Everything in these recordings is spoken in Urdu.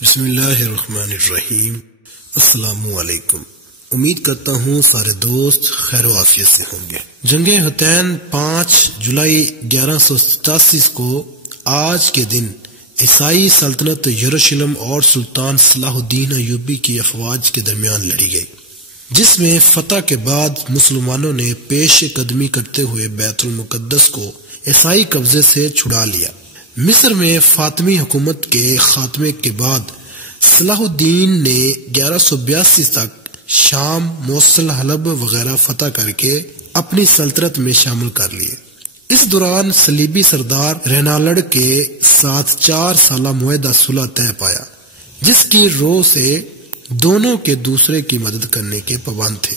بسم اللہ الرحمن الرحیم۔ السلام علیکم۔ امید کرتا ہوں سارے دوست خیر و عافیت سے ہوں گے۔ جنگ حطین 5 جولائی 1187 کو آج کے دن عیسائی سلطنت یروشلم اور سلطان صلاح الدین ایوبی کی افواج کے درمیان لڑی گئی، جس میں فتح کے بعد مسلمانوں نے پیش قدمی کرتے ہوئے بیت المقدس کو عیسائی قبضے سے چھڑا لیا۔ مصر میں فاطمی حکومت کے خاتمے کے بعد صلاح الدین نے 1182 تک شام، موصل، حلب وغیرہ فتح کر کے اپنی سلطنت میں شامل کر لیے۔ اس دوران صلیبی سردار رینالڈ کے ساتھ 4 سالہ معاہدہ صلح طے پایا، جس کی رو سے دونوں کے دوسرے کی مدد کرنے کے پابند تھے،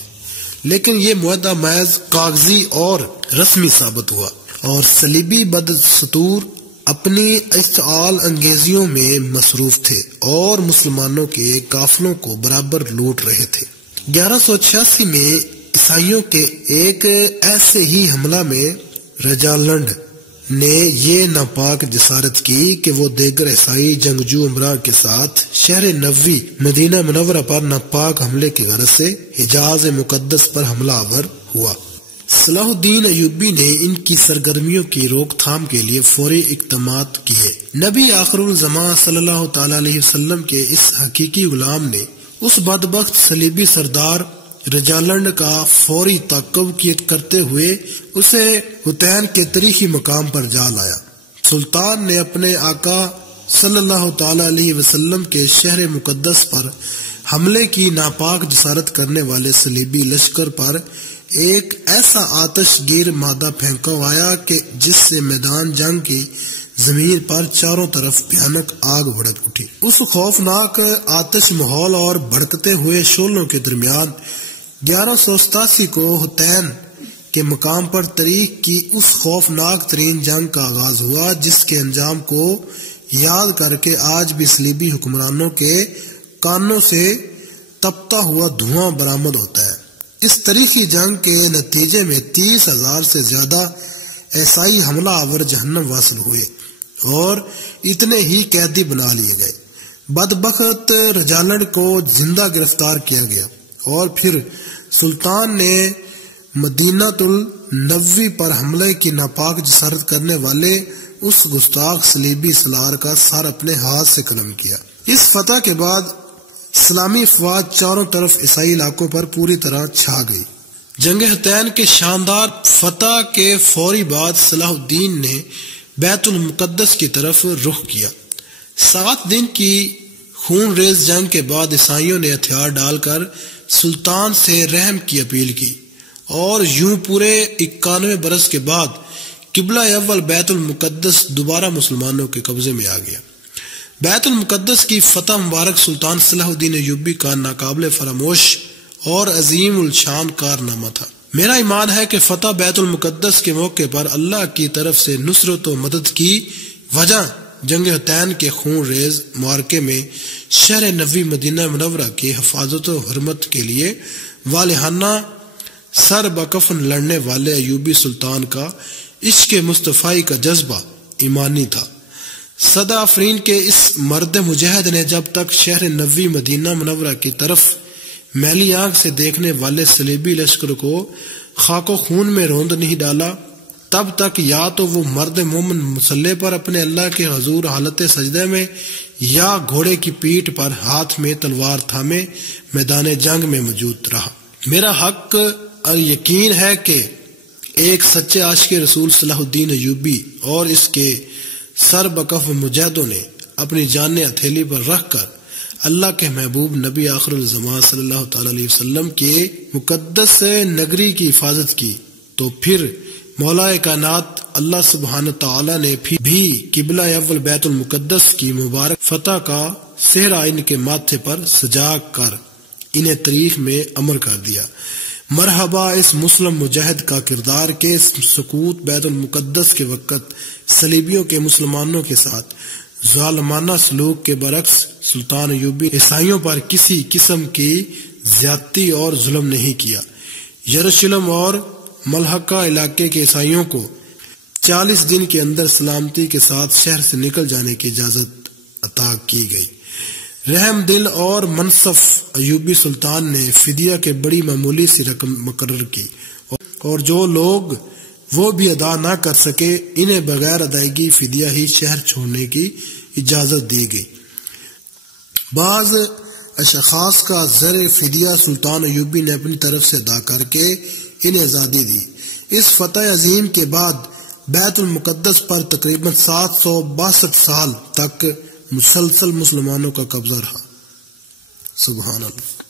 لیکن یہ معاہدہ محض کاغذی اور رسمی ثابت ہوا، اور صلیبی بدستور اپنی اشتعال انگیزیوں میں مصروف تھے اور مسلمانوں کے قافلوں کو برابر لوٹ رہے تھے۔ 1186 میں عیسائیوں کے ایک ایسے ہی حملہ میں رجالنڈ نے یہ ناپاک جسارت کی کہ وہ دیگر عیسائی جنگجو امراء کے ساتھ شہر نبوی مدینہ منورہ پر ناپاک حملے کی غرض سے حجاز مقدس پر حملہ آور ہوا۔ صلاح الدین ایوبی نے ان کی سرگرمیوں کی روک تھام کے لیے فوری اقدامات کیے۔ نبی آخر الزمان صلی اللہ تعالی علیہ وسلم کے اس حقیقی غلام نے اس بدبخت صلیبی سردار رجالنڈ کا فوری تعقب کرتے ہوئے اسے حطین کے تاریخی مقام پر جا لایا۔ سلطان نے اپنے آقا صلی اللہ تعالی علیہ وسلم کے شہر مقدس پر حملے کی ناپاک جسارت کرنے والے صلیبی لشکر پر ایک ایسا آتش گیر مادہ پھینکوایا کہ جس سے میدان جنگ کی زمین پر چاروں طرف بھیانک آگ بھڑک اٹھی۔ اس خوفناک آتش ماحول اور بھڑکتے ہوئے شعلوں کے درمیان 1187 کو حطین کے مقام پر تاریخ کی اس خوفناک ترین جنگ کا آغاز ہوا، جس کے انجام کو یاد کر کے آج بھی صلیبی حکمرانوں کے کانوں سے تپتا ہوا دھواں برآمد ہوتا ہے۔ اس تاریخی جنگ کے نتیجے میں 30,000 سے زیادہ عیسائی حملہ آور جہنم واصل ہوئے اور اتنے ہی قیدی بنا لیے گئے۔ بدبخت رجالنڈ کو زندہ گرفتار کیا گیا اور پھر سلطان نے مدینہ النبوی پر حملے کی ناپاک جسارت کرنے والے اس گستاخ صلیبی سالار کا سر اپنے ہاتھ سے قلم کیا۔ اس فتح کے بعد اسلامی افواج چاروں طرف عیسائی علاقوں پر پوری طرح چھا گئی۔ جنگ حطین کے شاندار فتح کے فوری بعد صلاح الدین نے بیت المقدس کی طرف رخ کیا۔ 7 دن کی خون ریز جنگ کے بعد عیسائیوں نے ہتھیار ڈال کر سلطان سے رحم کی اپیل کی، اور یوں پورے 91 برس کے بعد قبلہ اول بیت المقدس دوبارہ مسلمانوں کے قبضے میں آ گیا۔ بیت المقدس کی فتح مبارک سلطان صلاح الدین ایوبی کا ناقابل فراموش اور عظیم الشان کارنامہ تھا۔ میرا ایمان ہے کہ فتح بیت المقدس کے موقع پر اللہ کی طرف سے نصرت و مدد کی وجہ جنگ حطین کے خون ریز معرکے میں شہر نبوی مدینہ منورہ کی حفاظت و حرمت کے لیے والہانہ سر بکفن لڑنے والے ایوبی سلطان کا عشق مصطفی کا جذبہ ایمانی تھا۔ صدا آفرین کے اس مرد مجاہد نے جب تک شہر نبوی مدینہ منورہ کی طرف میلی آنکھ سے دیکھنے والے صلیبی لشکر کو خاک و خون میں روند نہیں ڈالا، تب تک یا تو وہ مرد مومن مسلح پر اپنے اللہ کے حضور حالت سجدے میں یا گھوڑے کی پیٹھ پر ہاتھ میں تلوار تھامے میدان جنگ میں موجود رہا۔ میرا حق اور یقین ہے کہ ایک سچے عاشق رسول صلاح الدین ایوبی اور اس کے سر بکف مجاہدوں نے اپنی جانیں ہتھیلی پر رکھ کر اللہ کے محبوب نبی آخر الزمان صلی اللہ تعالی علیہ وسلم کے مقدس نگری کی حفاظت کی، تو پھر مولا کائنات اللہ سبحانہ تعالی نے بھی قبلہ اول بیت المقدس کی مبارک فتح کا صحرا ان کے ماتھے پر سجا کر انہیں تاریخ میں امر کر دیا۔ مرحبا اس مسلم مجاہد کا کردار کہ سقوط بیت المقدس کے وقت صلیبیوں کے مسلمانوں کے ساتھ ظالمانہ سلوک کے برعکس سلطان ایوبی عیسائیوں پر کسی قسم کی زیادتی اور ظلم نہیں کیا۔ یروشلم اور ملحقہ علاقے کے عیسائیوں کو 40 دن کے اندر سلامتی کے ساتھ شہر سے نکل جانے کی اجازت عطا کی گئی۔ رحم دل اور منصف ایوبی سلطان نے فدیہ کے بڑی معمولی سی رقم مقرر کی اور جو لوگ وہ بھی ادا نہ کر سکے انہیں بغیر ادائیگی فدیہ ہی شہر چھوڑنے کی اجازت دی گئی۔ بعض اشخاص کا زر فدیہ سلطان ایوبی نے اپنی طرف سے ادا کر کے انہیں آزادی دی۔ اس فتح عظیم کے بعد بیت المقدس پر تقریباً 762 سال تک مسلسل مسلمانوں کا قبضہ رہا۔ سبحان اللہ۔